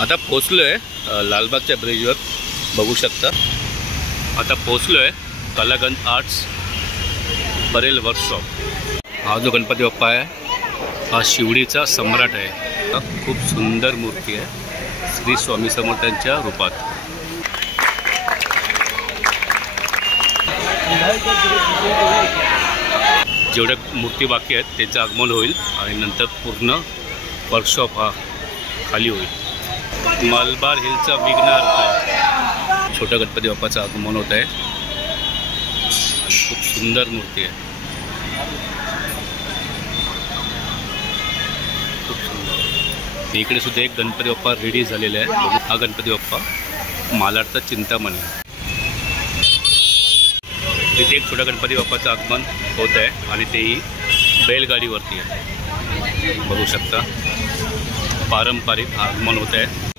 आता पोचलोय लालबागच्या ब्रिजवर, बघू शकता। आता पोचलोय कलागंज आर्ट्स बरेल वर्कशॉप। हा जो गणपती बाप्पा आहे हा शिवडीचा सम्राट आहे। खूप सुंदर मूर्ती आहे श्री स्वामी समर्थांच्या रूपात। जेवढ्या मूर्ती बाकी आहेत त्यांचं आगमन होईल आणि नंतर पूर्ण वर्कशॉप हा खाली होईल। मलबार हिलचा विघ्नहर्ता छोटा गणपती बाप्पाचं आगमन होत आहे आणि खूप सुंदर मूर्ती आहे, खूप सुंदर। इकडे सुद्धा एक गणपती बाप्पा रेडी झालेला आहे। हा गणपती बाप्पा मालाडचा चिंतामणी। तिथे एक छोटा गणपती बाप्पाचं आगमन होत आहे आणि तेही बैलगाडीवरती आहे, बघू शकता। पारंपरिक आगमन होत आहे।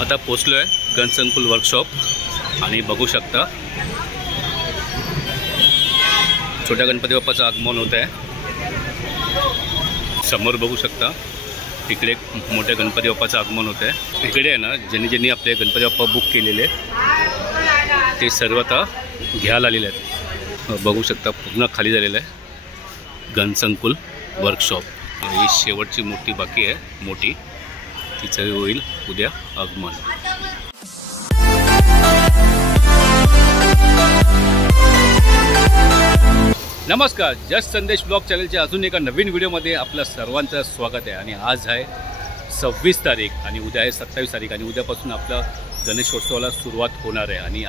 आता पोचलो आहे गणसंकुल वर्कशॉप आणि बघू शकता छोट्या गणपती बाप्पाचं आगमन होत आहे। समोर बघू शकता इकडे एक मोठ्या गणपती बाप्पाचं आगमन होत आहे। इकडे आहे ना ज्यांनी आपले गणपती बाप्पा बुक केलेले ते सर्व आता घ्यायला आलेले आहेत। बघू शकता पूर्ण खाली झालेलं आहे गणसंकुल वर्कशॉप। ही शेवटची मूर्ती बाकी आहे मोठी, तिचं होईल उद्या आगमन। नमस्कार, जस्ट संदेश ब्लॉग चॅनलच्या अजून एका नवीन व्हिडिओमध्ये आपलं सर्वांचं स्वागत आहे। आणि आज आहे 26 तारीख आणि उद्या आहे 27 तारीख आणि उद्यापासून आपलं गणेशोत्सवाला सुरुवात होणार आहे। आणि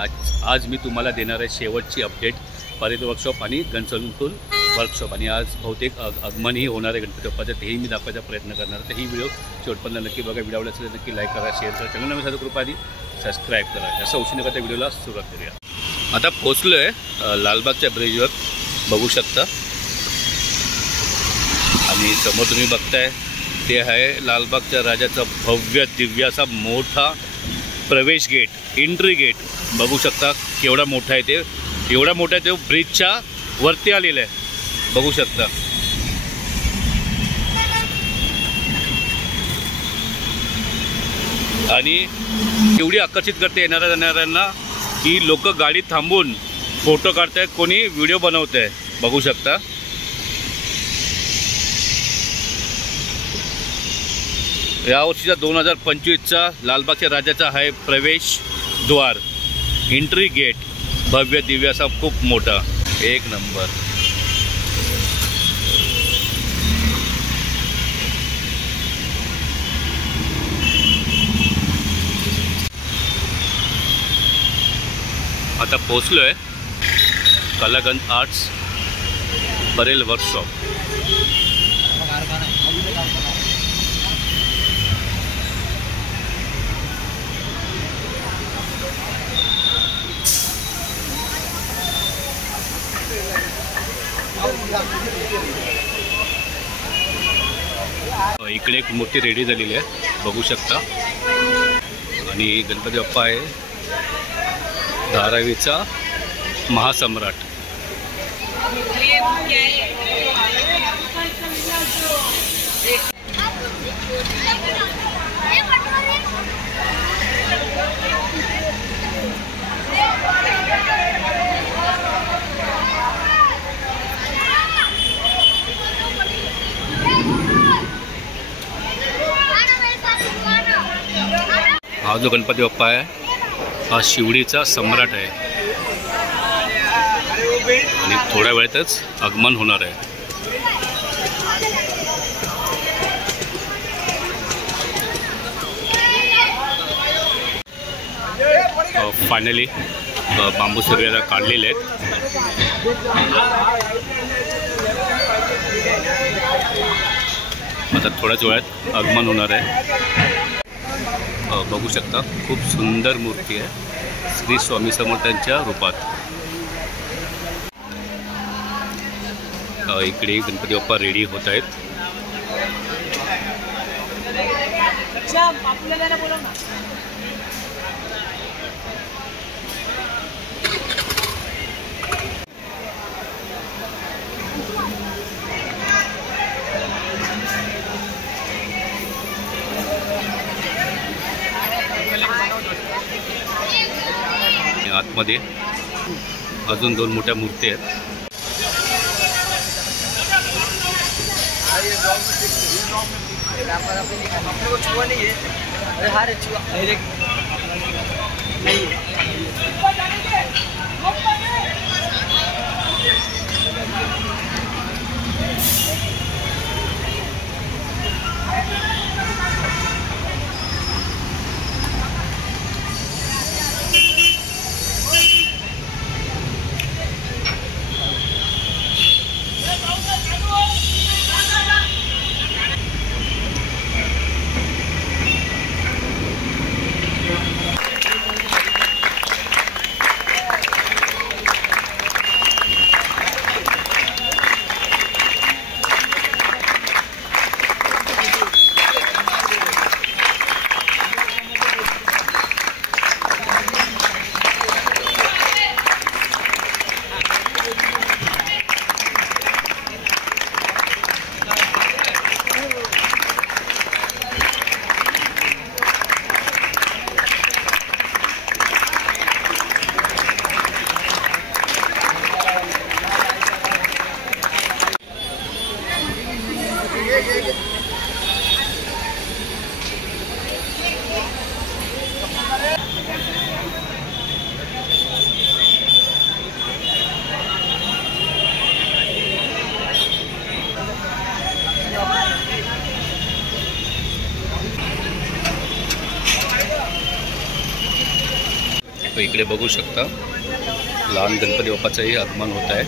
आज मी तुम्हाला देणार आहे शेवटची अपडेट परेड वर्कशॉप आणि गणसंकुल वर्कशॉप। आणि आज बहुतेक आगमनही होणार आहे गणपती बाप्पाचं, तेही मी दाखवायचा प्रयत्न करणार आहे। तर ही व्हिडिओ शेवटपर्यंत नक्की बघा। व्हिडिओ आवडला असेल तर नक्की लाईक करा, शेअर करा, चॅनल नवीन असेल तर कृपया आधी सबस्क्राईब करा। असं उशीर न करता व्हिडिओला सुरुवात करूया। आता पोचलो आहे लालबागच्या ब्रिजवर, बघू शकता। आणि समोर तुम्ही बघताय ते आहे लालबागच्या राजाचा भव्य दिव्य असा मोठा प्रवेश गेट, एंट्री गेट। बघू शकता केवढा मोठा आहे ते, एवढा मोठा आहे तो ब्रिजच्या वरती आलेला आहे, बघू शकता। आणि एवढी आकर्षित करते येणाऱ्या जाणाऱ्यांना की लोक गाडी थांबून फोटो काढतायत, कोणी व्हिडिओ बनवत आहे, बघू शकता। यावर्षीचा 2025चा लालबागच्या राजाचा आहे प्रवेश द्वार, एंट्री गेट, भव्य दिव्य असा खूप मोठा, एक नंबर। आता पोचलो आहे कलागंज आर्ट्स बरेल वर्कशॉप। इकडे एक मूर्ती रेडी झालेली आहे, बघू शकता। आणि गणपती बाप्पा आहे धारावीचा महासम्राट। हा जो गणपती बाप्पा आहे हा शिवडीचा सम्राट आहे आणि थोड्या वेळातच आगमन होणार आहे। फायनली बांबू सर्वेला काढलेले आहेत। आता थोड्याच वेळात आगमन होणार आहे। बघू शकता खूप सुंदर मूर्ती आहे श्री स्वामी समर्थांच्या रूपात। इकडे गणपती बाप्पा रेडी होत आहेत। आतमध्ये अजून 2 मोठ्या मूर्ती आहेत. तो इकडे बघू शकता लहान गणपती बाप्पाचंही आगमन होत आहे.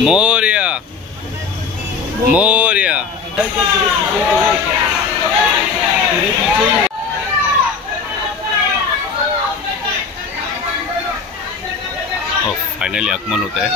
मोरया मोरया. फाइनली आगमन होता है.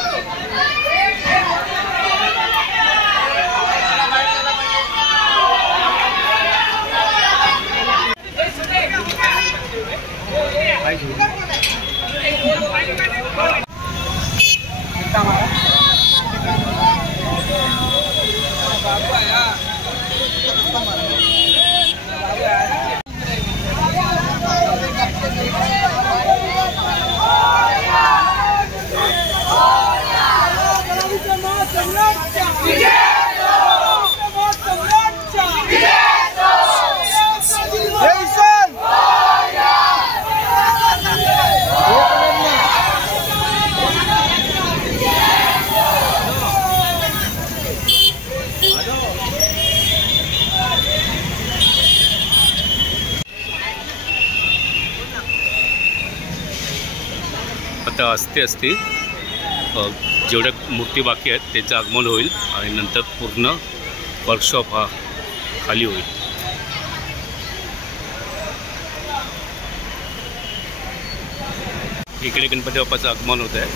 आता असते जेवढ्या मूर्ती बाकी आहेत त्यांचं आगमन होईल आणि नंतर पूर्ण वर्कशॉप हा खाली होईल. इकडे गणपती बाप्पाचं आगमन होत आहे.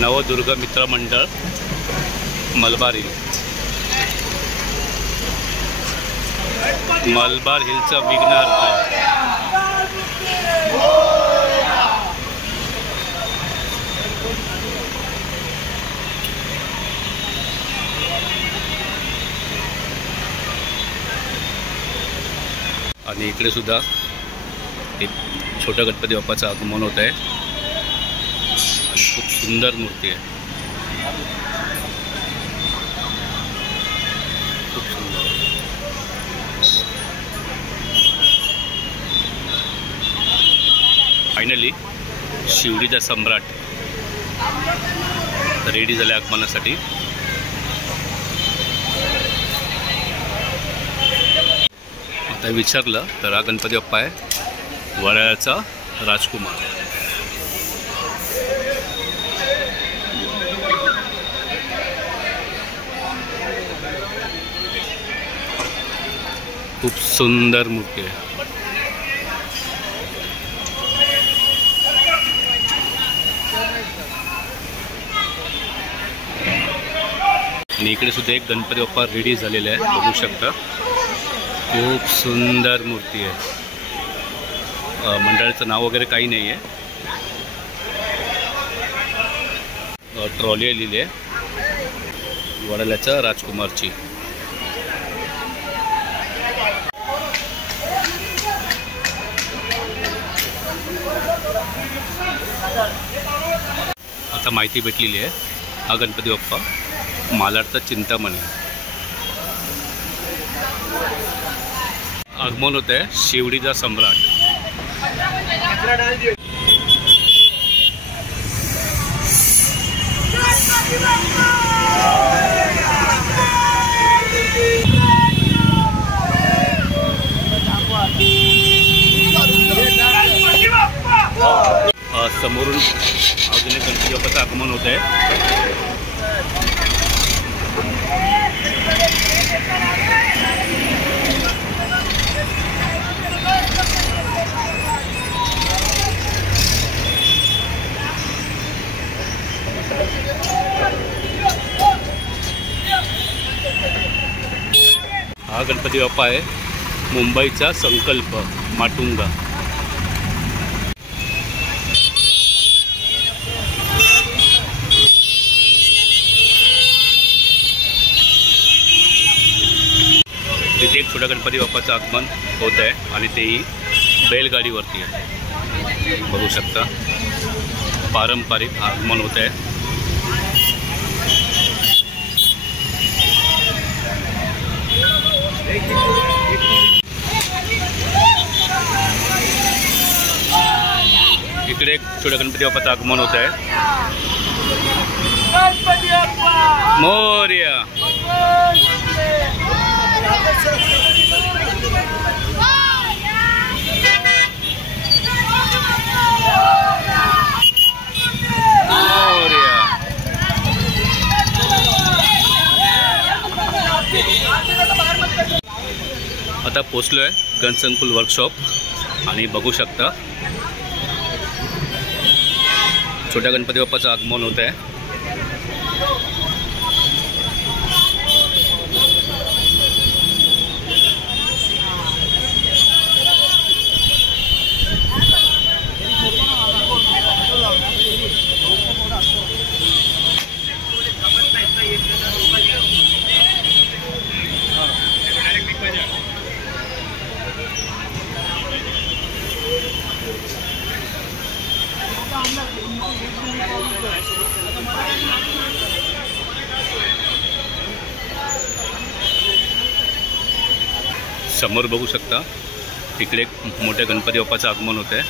नवदुर्गा मित्र मंडळ मलबार हिल. मलबार हिलचा विघ्नहर्ता आहे. आणि इकडे सुद्धा एक छोटा गणपती बाप्पाचं आगमन होत आहे आणि खूप सुंदर मूर्ती आहे. खूप सुंदर. फायनली शिवडीचा सम्राट रेडी झाला आगमनासाठी. आता विचारलं तर हा गणपती बाप्पा आहे वडाळ्याचा राजकुमार. खूप सुंदर मूर्ती आहे. आणि इकडे सुद्धा एक गणपती बाप्पा रेडी झालेला आहे, बघू शकता. खूप सुंदर मूर्ती आहे. मंडळाचं नाव वगैरे काही नाही आहे. ट्रॉली आलेली आहे वडाल्याच्या राजकुमारची. आता माहिती भेटलेली आहे हा गणपती बाप्पा मालाडचा चिंतामणी. आगमन होत आहे शिवडीचा सम्राट. समोरून अजून एक गणपती बाप्पाचं आगमन होत आहे. हा गणपती बाप्पा आहे मुंबईचा संकल्प माटुंगा. तिथे एक छोट्या गणपती बाप्पाचं आगमन होत आहे आणि तेही बैलगाडीवरती आहे. बघू शकता पारंपरिक आगमन होत आहे. इकडे एक छोट्या गणपती बाप्पाचं आगमन होत आहे. मोरया. आता पोचलो आहे गणसंकुल वर्कशॉप आणि बघू शकता छोट्या गणपती बाप्पाचं आगमन होत आहे. समोर बघू शकता इकडे एक मोठ्या गणपती बाप्पाचं आगमन होत आहे.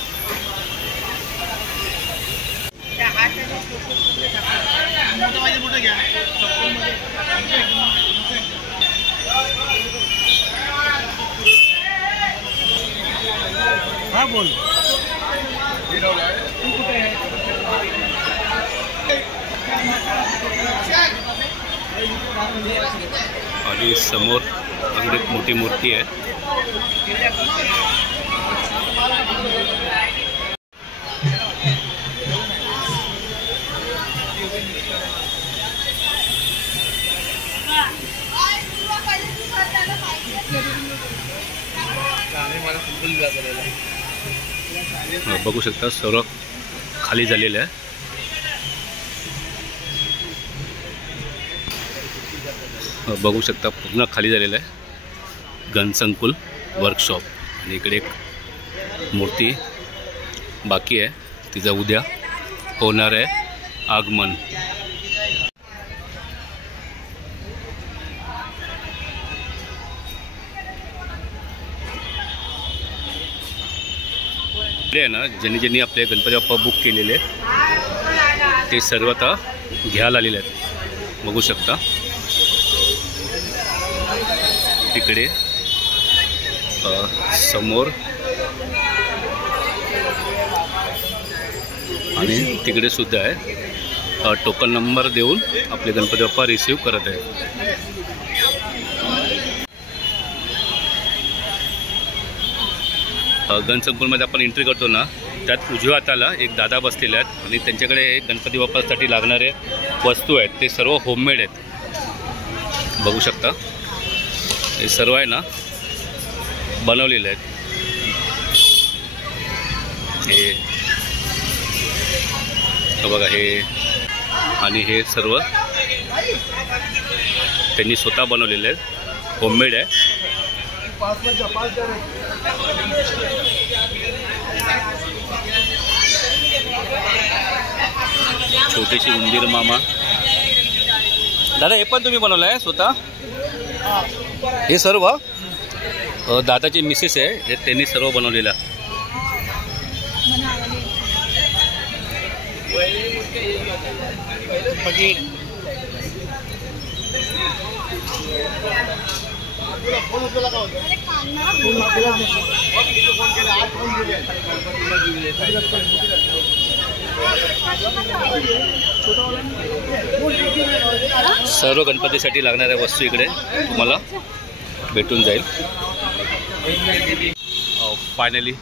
हा बोल. आणि समोर अगदी एक मोठी मूर्ती आहे. बघू शकता सर्व खाली झालेलं आहे. बघू शकता पूर्ण खाली झालेलं आहे गणसंकुल वर्कशॉप. आणि इकडे एक मूर्ती बाकी आहे तिचं उद्या होणार आहे आगमन. आहे ना ज्यांनी आपले गणपती बाप्पा बुक केलेले ते सर्व आता घ्यायला आलेले आहेत. बघू शकता तिकडे समोर आणि तिकडे सुद्धा आहे. टोकन नंबर देऊन आपले गणपती बाप्पा रिसीव्ह करत आहे. गणसंकुलमध्ये आपण एंट्री करतो ना त्यात उजव्या हाताला एक दादा बसलेले आहेत आणि त्यांच्याकडे गणपती बाप्पासाठी लागणारे वस्तू आहेत ते सर्व होममेड आहेत. बघू शकता हे सर्व आहे ना बनवलेले आहेत. बघा हे आणि हे सर्व त्यांनी स्वतः बनवलेले आहेत, होममेड आहे. छोटीशी उंदीर मामा. दादा हे पण तुम्ही बनवलं आहे स्वतः? हे सर्व दादाची मिसेस आहे, हे त्यांनी सर्व बनवलेलं. सर्व गणपतीसाठी लागणाऱ्या वस्तू इकडे तुम्हाला भेटून जाईल. फायनली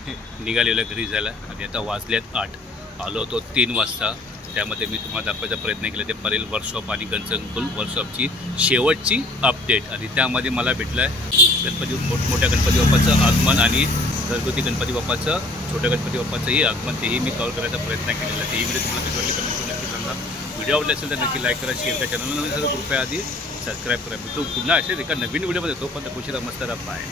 निघालेलं घरी जायला आणि आता वाजलेत 8. आलो होतो 3 वाजता. त्यामध्ये मी तुम्हाला दाखवायचा प्रयत्न केला ते परेल वर्कशॉप आणि गणचनकुल वर्कशॉपची शेवटची अपडेट. आणि त्यामध्ये मला भेटलं आहे मोठमोठ्या गणपती बाप्पाचं आगमन आणि घरगुती गणपती बाप्पाचं, छोट्या गणपती बाप्पाचंही आगमन, तेही मी कव्हर करायचा प्रयत्न केलेला आहे. तेही व्हिडिओ तुम्हाला कशी वाटली कमेंट करून नक्की सांगा. व्हिडिओ आवडला असेल तर नक्की लाईक करा, शेअर करा, चॅनलला नवीन असेल तर कृपया आधी सबस्क्राईब करा. भेटू पुन्हा असेच एका नवीन व्हिडिओमध्ये. तोपर्यंत खुशी मस्त राहा. बाय.